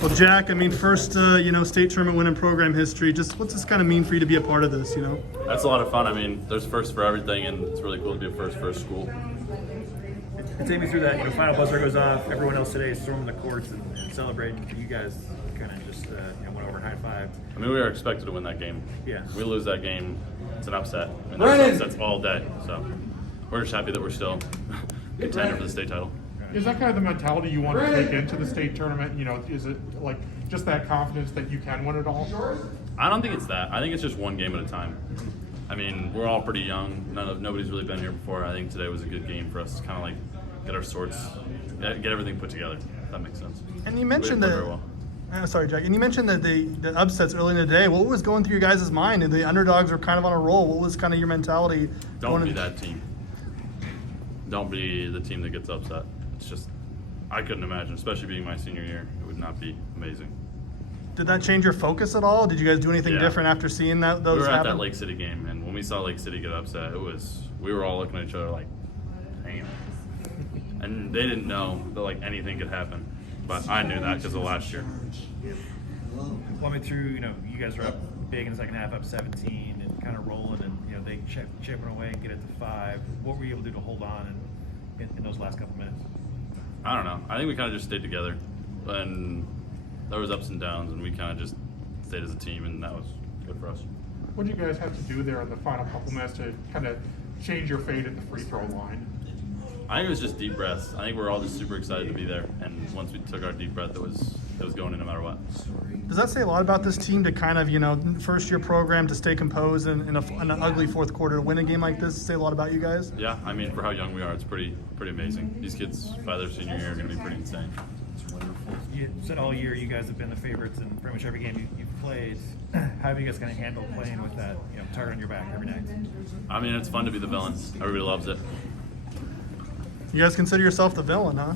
Well, Jack, I mean, first, state tournament win in program history. Just what's this kind of mean for you to be a part of this, That's a lot of fun. I mean, there's firsts for everything, and it's really cool to be a first for a school. And take me through that, final buzzer goes off, everyone else today is storming the courts and celebrating. You guys kind of just went over high-fived. I mean, we were expected to win that game. Yeah. We lose that game, it's an upset. And there's upsets all day, so we're just happy that we're still contender for the state title. Is that kind of the mentality you want to take into the state tournament? Is it like just that confidence that you can win it all? I don't think it's that. I think it's just one game at a time. I mean, we're all pretty young. Nobody's really been here before. I think today was a good game for us to kind of like get our sorts, get everything put together. If that makes sense. And you mentioned very that. well. Sorry, Jack. And you mentioned that the upsets early in the day. What was going through your guys' mind? The underdogs were kind of on a roll. What was kind of your mentality? Don't be that team. Don't be the team that gets upset. It's just, I couldn't imagine, especially being my senior year. It would not be amazing. Did that change your focus at all? Did you guys do anything different after seeing those We were at happen? that Lake City game, and when we saw Lake City get upset, we were all looking at each other like, damn. And they didn't know that anything could happen, but I knew that because of last year. Walk me through, you guys are up big in the second half, up 17 and kind of rolling, and they chipping away and get it to 5. What were you able to do to hold on in those last couple minutes? I don't know. I think we kind of just stayed together, and there was ups and downs, and we kind of just stayed as a team, and that was good for us. What did you guys have to do there in the final couple minutes to kind of change your fate at the free throw line? I think it was just deep breaths. I think we were all just super excited to be there, and once we took our deep breath, it was going in no matter what. Does that say a lot about this team to kind of, first year program to stay composed in an ugly fourth quarter to win a game like this? Does it say a lot about you guys? Yeah, I mean, for how young we are, it's pretty amazing. These kids, by their senior year, are going to be pretty insane. You said all year you guys have been the favorites in pretty much every game you've played. How have you guys kind of handled playing with that target on your back every night? I mean, it's fun to be the villain. Everybody loves it. You guys consider yourself the villain, huh?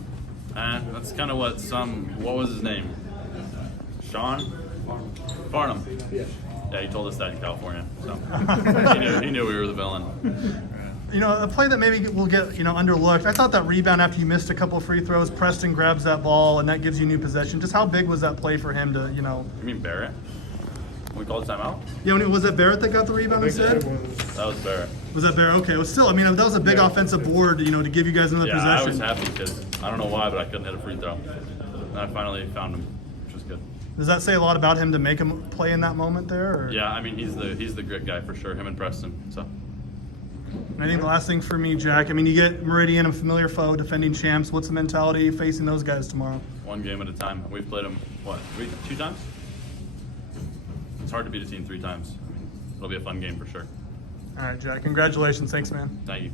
And that's kind of what was his name? Sean? Farnham. Yeah, he told us that in California. So he knew we were the villain. A play that maybe will get, underlooked. I thought that rebound after you missed a couple of free throws, Preston grabs that ball and that gives you new possession. Just how big was that play for him to, You mean Barrett? We called timeout? Yeah, was that Barrett that got the rebound instead? That was Barrett. Was that Barrett? Okay, well still, that was a big offensive board, to give you guys another Yeah, possession. I was happy because I don't know why, but I couldn't hit a free throw. And I finally found him, which was good. Does that say a lot about him to make him play in that moment there? Or? Yeah, I mean, he's the grit guy for sure, him and Preston. So. I think the last thing for me, Jack, you get Meridian, a familiar foe, defending champs. What's the mentality facing those guys tomorrow? One game at a time. We've played them, 2 times? It's hard to beat a team 3 times. I mean, it'll be a fun game for sure. All right, Jack. Congratulations. Thanks, man. Thank you.